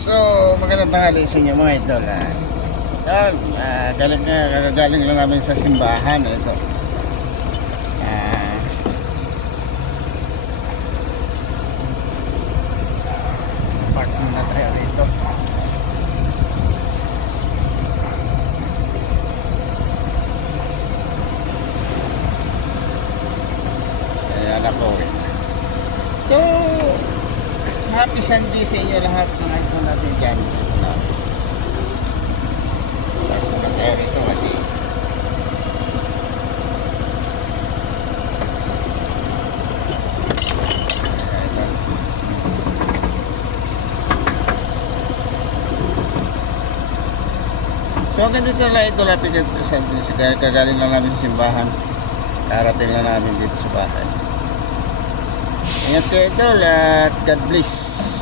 So, magandang tanghali sa inyo mga idol. Yun, kagagaling lang namin sa simbahan. Ito. Park muna tayo dito. Ayan ako eh. So, happy Sunday sa inyo lahat ng idol natin dyan. Park muna tayo rito kasi so hanggang dito lang ito lapit sa kagaling lang namin sa simbahan. Karating lang namin dito sa bahay. Ingat kayo idol at God bless.